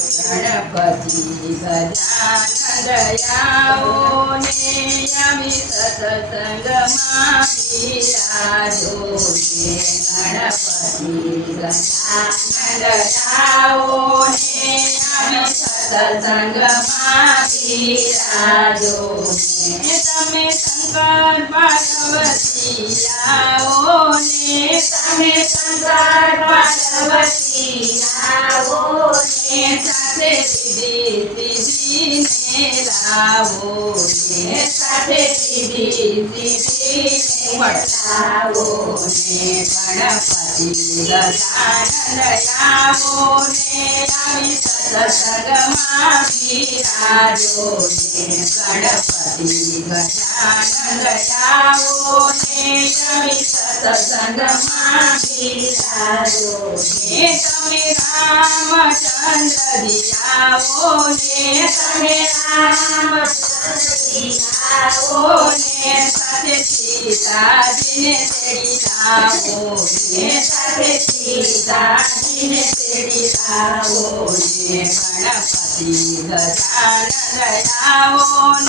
ગણપતિ ગજાનંદ આવો ને આવી સત્સંગમાં બિરાજો ને ગણપતિ ગજાનંદ આવો ને આવી સત્સંગમાં બિરાજો ને તમે શંકર પાર્વતી આવો ને તમે શંકર પાર્વતી આવો ને સાથે સિદ્ધિને લાવો ને સાથે સિદ્ધિને લાવો ને ગણપતિ ગજાનંદ આવો ને આવી સત્સંગમાં બિરાજો ને ગણપતિ ગજાનંદ આવો ને આવી સત્સંગમાં બિરાજો ને તમે રામચંદ્ર આવો ને તમે રામચંદ્ર આવો ને સાથે સીતાજીને તેડી લાવો ને સાથે સીતાજીને તેડી લાવો ને ગણપતિ ગજાનંદ આવો ને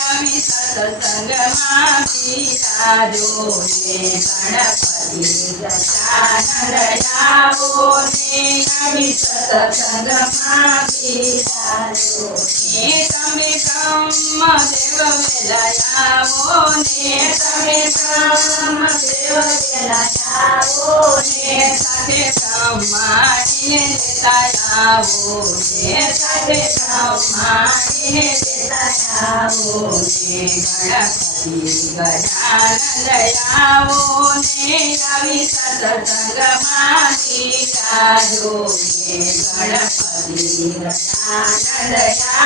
આવી સત્સંગમાં બિરાજો ને ગણપતિ ગજાનંદ આવો ને આવી સત્સંગમાં બિરાજો ને તમે બ્રહ્મદેવ વેલાવો ને તમે બ્રહ્મદેવ વેલાવો ને સાથે બ્રહ્માજીને લેતા આવો ને સાથે બ્રહ્માજીને લેતા આવો ને ગણપતિ ગજાનંદ આવો ને આવી સત્સંગમાં બિરાજો ને ગણપતિ ગજાનંદ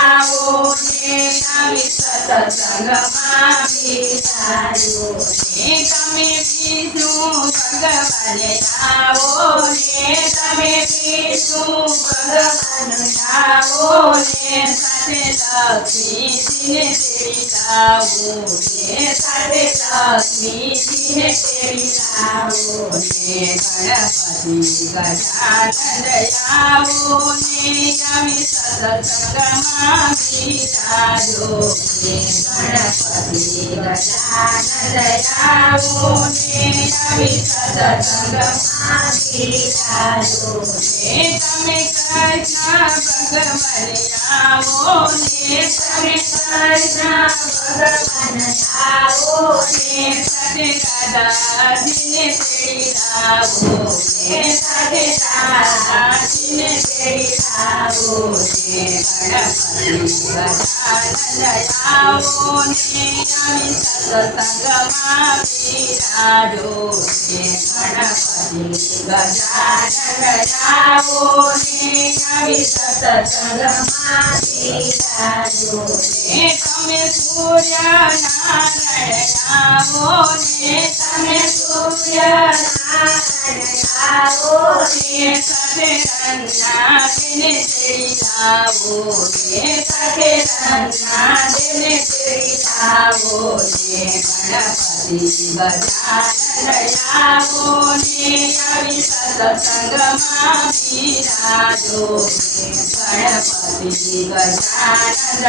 આવો ને આવી સત્સંગમાં બિરાજો ને તમે વિષ્ણુ ભગવાન આવો ને તમે વિષ્ણુ ભગવાન આવો ને સાથે લક્ષ્મીજીને તેડી લાવો ને સાથે લક્ષ્મીજીને તેડી લાવો ને ગણપતિ ગજાનંદ આવો ને આવી સત્સંગમાં બિરાજો ને ગણપતિ ગજાનંદ આવો ને આવી સત્સંગમાં બિરાજો ને તમે કૃષ્ણ ભગવાન આવો ને તમે કૃષ્ણ ભગવાન આવો ને સાથે રાધાજીને તેડી લાવો ને સાથે રાધાજીને તેડી લાવો ને ગણપતિ ગજાનંદ આવો ને આવી સત્સંગમાં બિરાજો ને ગણપતિ ગજાનંદ આવો ને આવી સત્સંગમાં બિરાજો ને તમે સૂર્યનારાયણ આવો ને તમે સૂર્યનારાયણ આવો ને સાથે રંગનાથને તેડી લાવો ને સાથે રંગનાથને તેડી લાવો ને ગણપતિ ગજાનંદ આવો ને આવી સત્સંગમાં બિરાજો ને ગણપતિ ગજાનંદ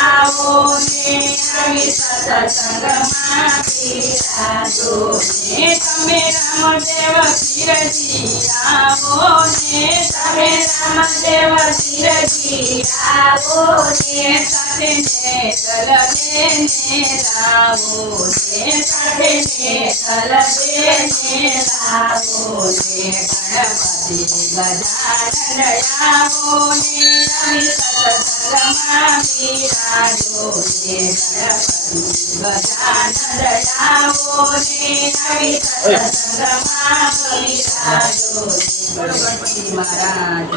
આવો ને આવી સત્સંગમાં બિરાજો ને તમે રામદેવ પીરજી આવો ને તમે રામદેવ પીરજી આવો ને સાથે નેતલબેને લાવો ને સાથે નેતલબેને લાવો ને ગણપતિ ગજાનંદ આવો ને આવી સત્સંગમાં બિરાજો ને ગણપતિ ગજાનંદ આવો ને આવી સત્સંગમાં બિરાજો ને ગણપતિ મહારાજ